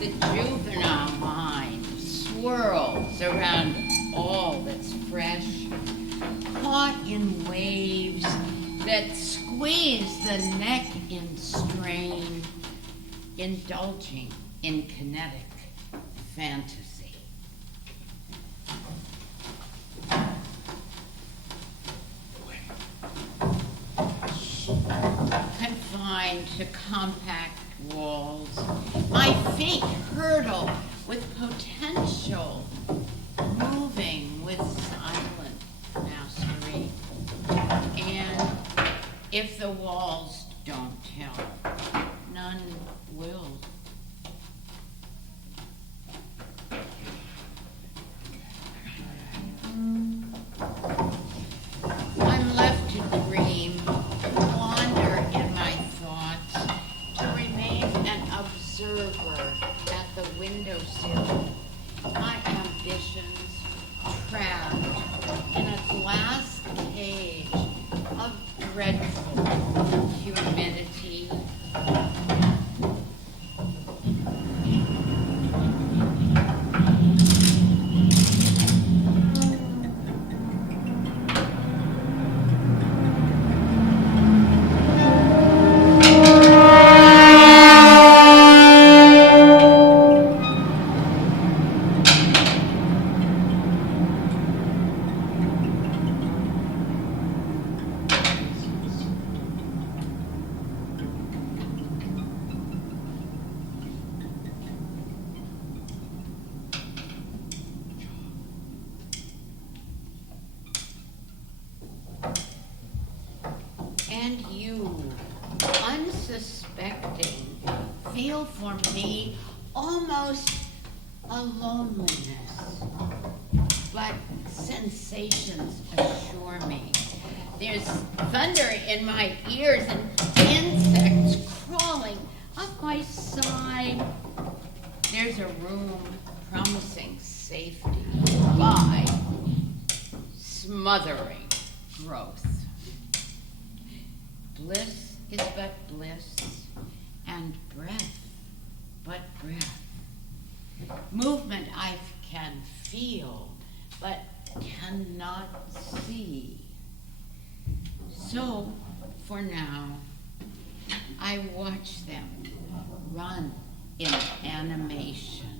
The juvenile mind swirls around all that's fresh, caught in waves that squeeze the neck in strain, indulging in kinetic fantasy. Confined to compact walls, my feet hurdle with potential, moving with silent mastery. And if the walls don't tell, none will. I'm left to dream, wander in my thoughts, to remain an observer at the windowsill, my ambitions trapped in a glass cage of dreadful humidity. And you, unsuspecting, feel for me almost a loneliness. But sensations assure me. There's thunder in my ears and insects crawling up my side. There's a room promising safety by smothering growth. Bliss is but bliss, and breath but breath. Movement I can feel, but cannot see. So, for now, I watch them run in animations.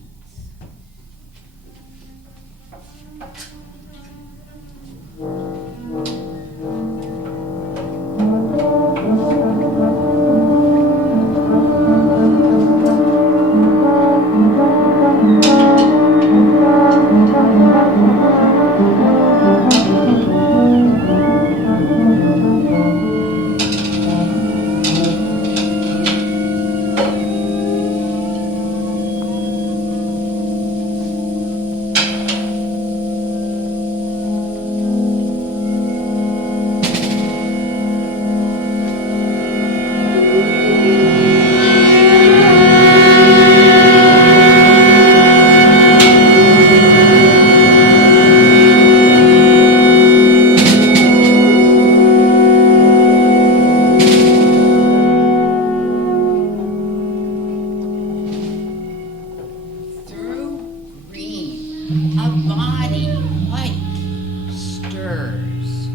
A body white stirs.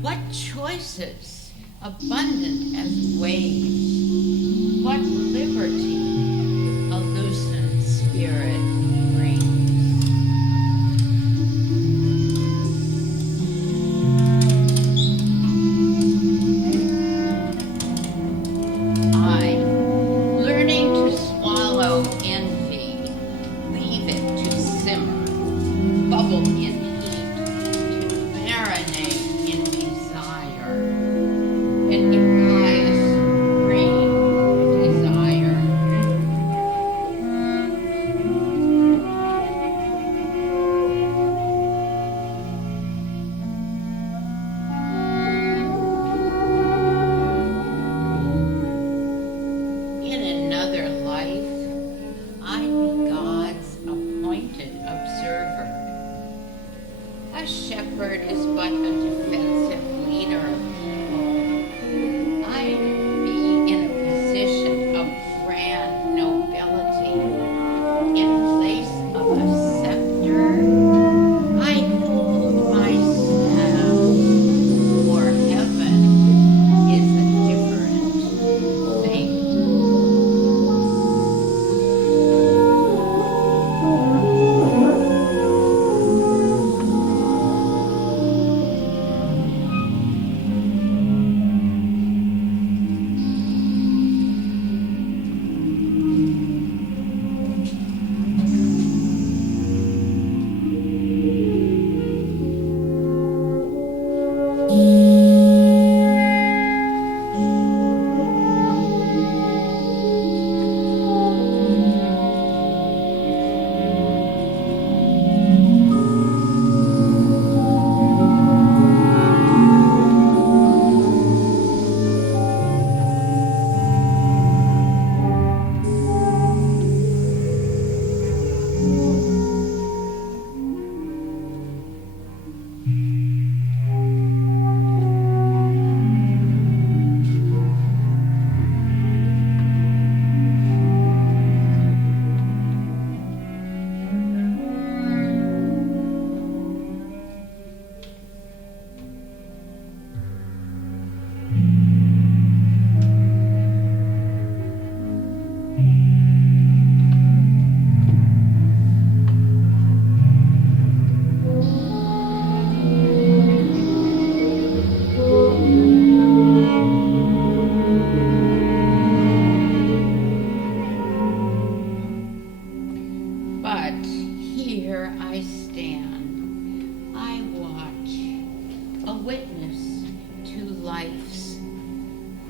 What choices, abundant as waves. What liberty a loosened spirit brings.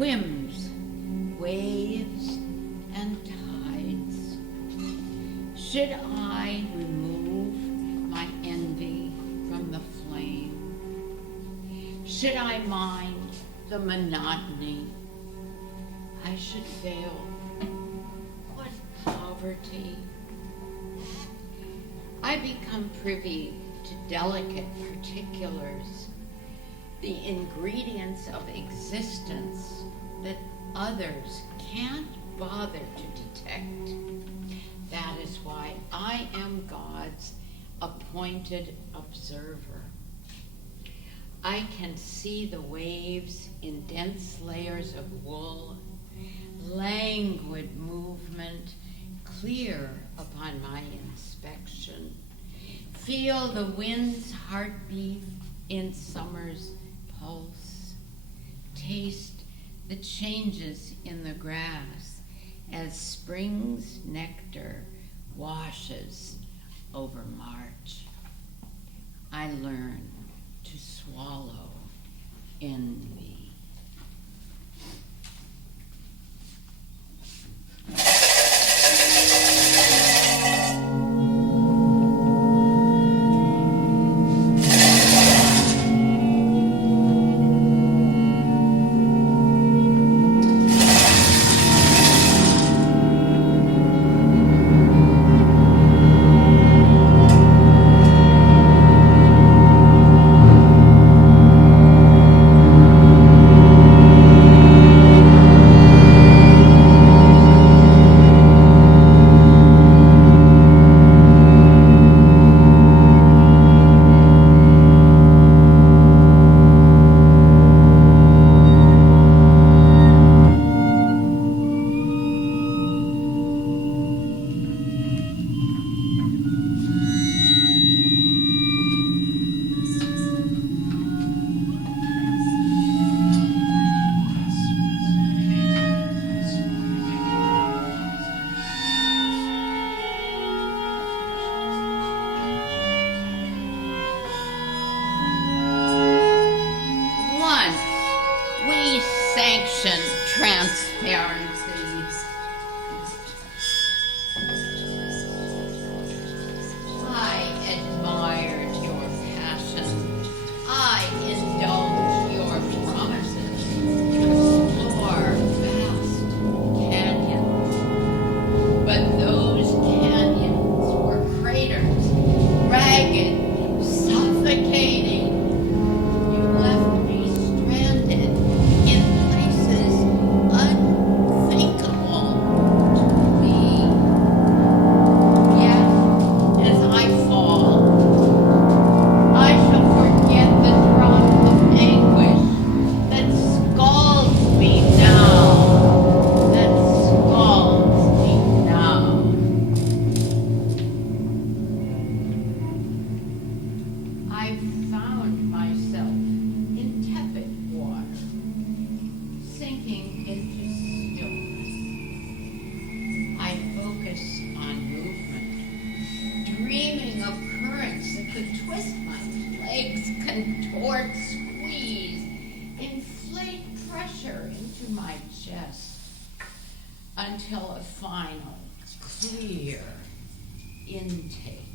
whims, waves, and tides. Should I remove my envy from the flame? Should I mind the monotony? I should fail. What poverty! I become privy to delicate particulars, the ingredients of existence that others can't bother to detect. That is why I am God's appointed observer. I can see the waves in dense layers of wool, languid movement, clear upon my inspection. Feel the wind's heartbeat in summer's pulse. Taste the changes in the grass as spring's nectar washes over March. I learn to swallow envy. patient transparency. I admired your passion. I indulged your promises to explore vast canyons. But those canyons were craters, ragged, suffocating. You left me stranded in places unthinkable to me. Yet, as I fall, I shall forget the drop of anguish that scalds me now, that scalds me now. I found myself in tepid water, sinking into stillness. I focus on movement, dreaming of currents that could twist my legs, contort, squeeze, inflate pressure into my chest until a final, clear intake.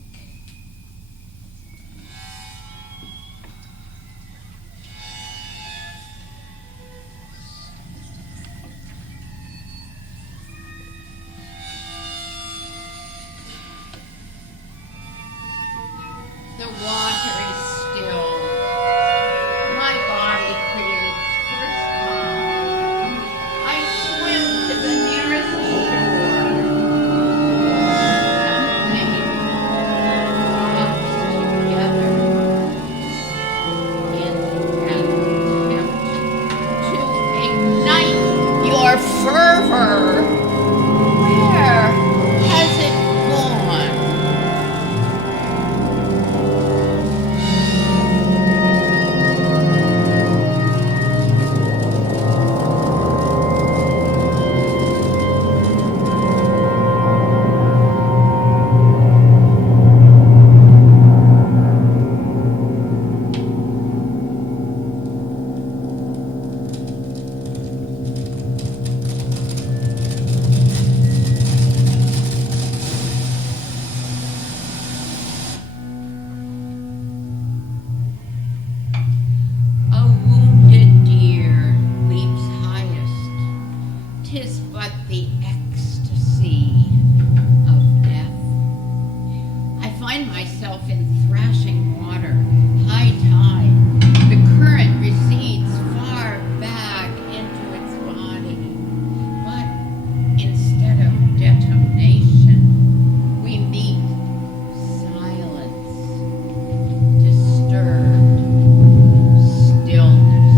The water is still. My body creates first calm. I swim to the nearest shore. Something drops together in an attempt to ignite your fervor. Where has it gone? A wounded deer leaps highest. 'Tis but the ecstasy of death. I find myself in thrashing water, high tide. The current recedes far back into its body. But instead of detonation, we meet silence, disturbed stillness.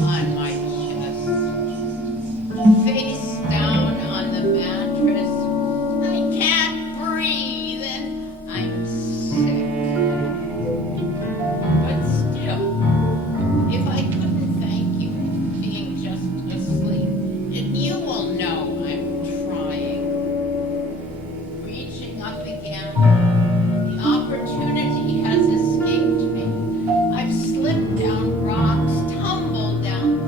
on my chest, face down on the mattress. I can't breathe. I'm sick. But still, if I couldn't thank you for being just asleep, then you will know I'm trying. Reaching up again, the opportunity has escaped me. I've slipped down rocks, tumbled down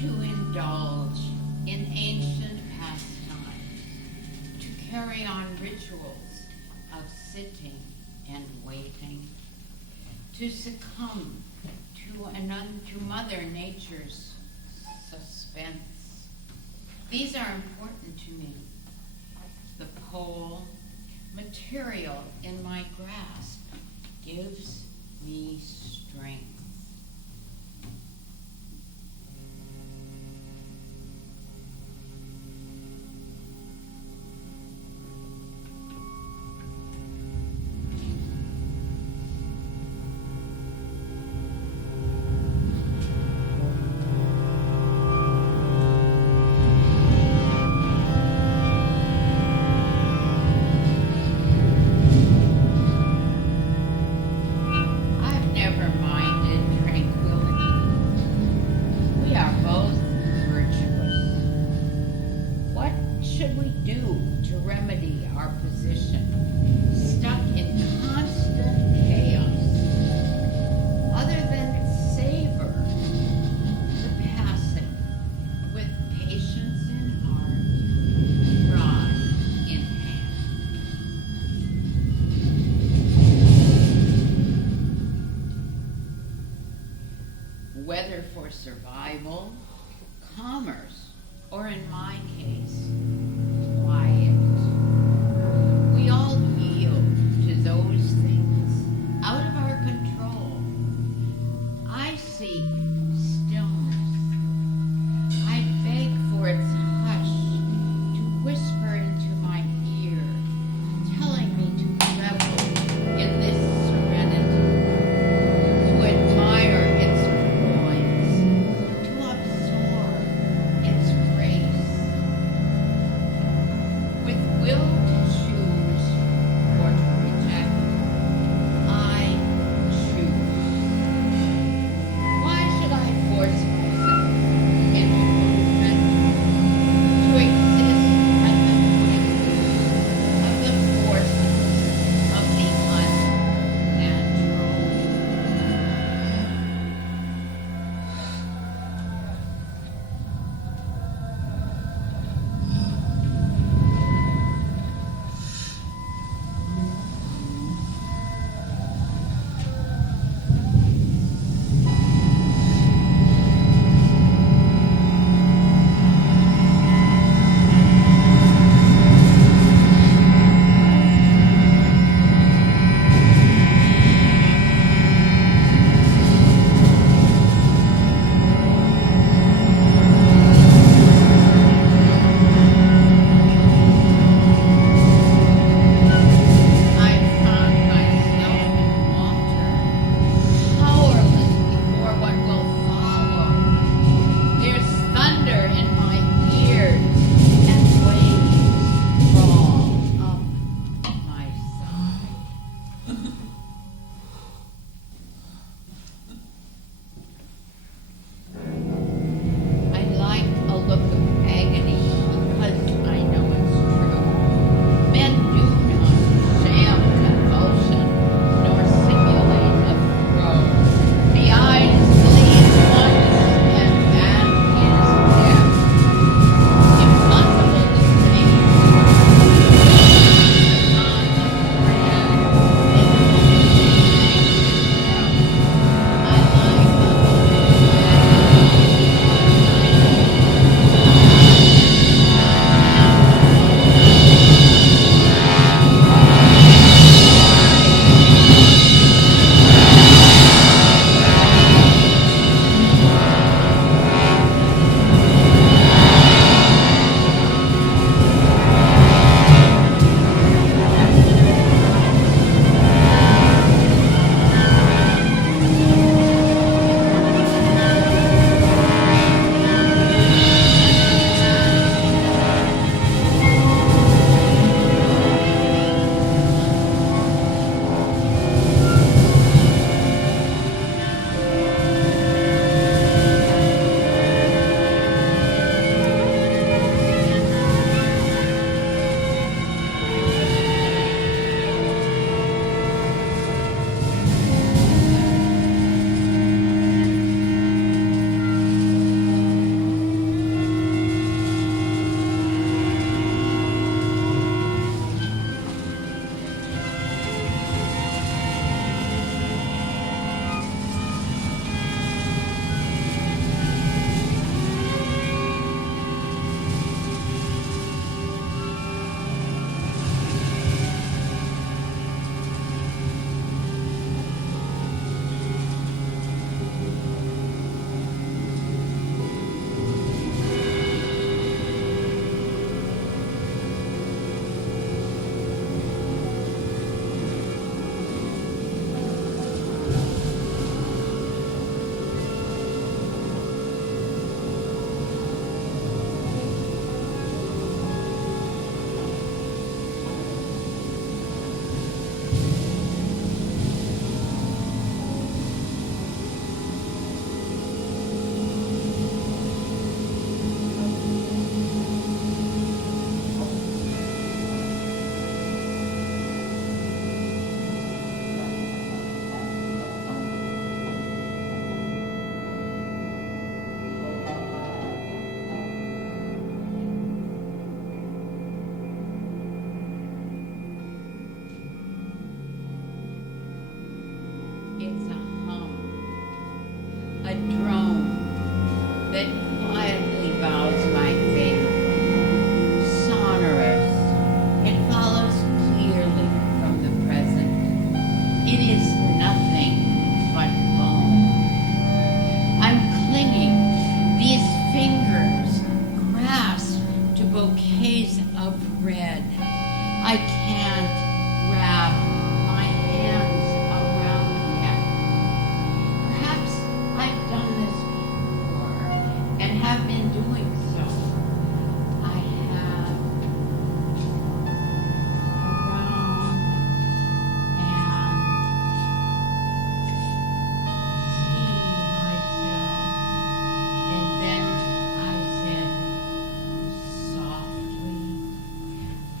to indulge in ancient pastimes, to carry on rituals of sitting and waiting, to succumb to Mother Nature's suspense. These are important to me. The pole, material in my grasp, gives me strength. Whether for survival, commerce, or in my case, quiet. We all yield to those things out of our control. I seek stillness. I beg for its hush to whisper into my ear, telling me to revel in this serenity, to admire its to absorb its grace. of Bred. I can't wrap my hands around yet. Perhaps I've done this before and have been doing so. I have around and see myself, and then I said softly,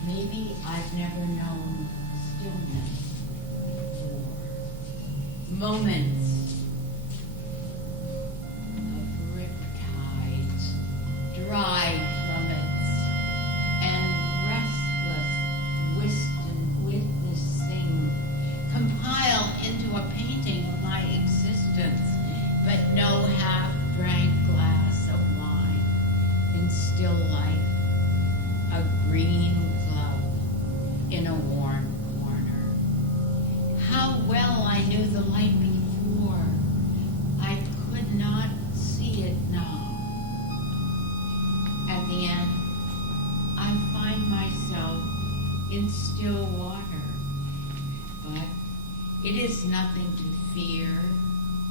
maybe I've never known stillness before. Moments of riptides, dry plummets, and restless witnessing compile into a painting of my existence, but no half-drank glass of wine in still life, a green glove in a worn corner. How well I knew the light before. I could not see it now. At the end, I find myself in still water, but it is nothing to fear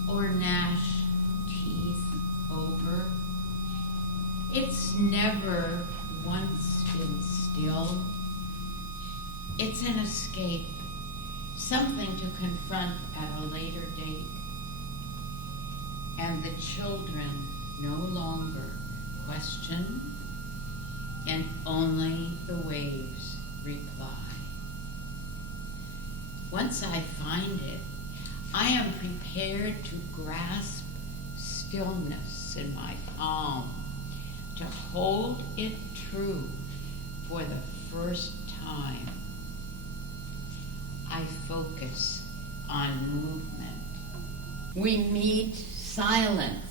or gnash teeth over. It's never once been still. It's an escape, something to confront at a later date. And the children no longer question, and only the waves reply. Once I find it, I am prepared to grasp stillness in my palm, to hold it true for the first time. I focus on movement. We meet silent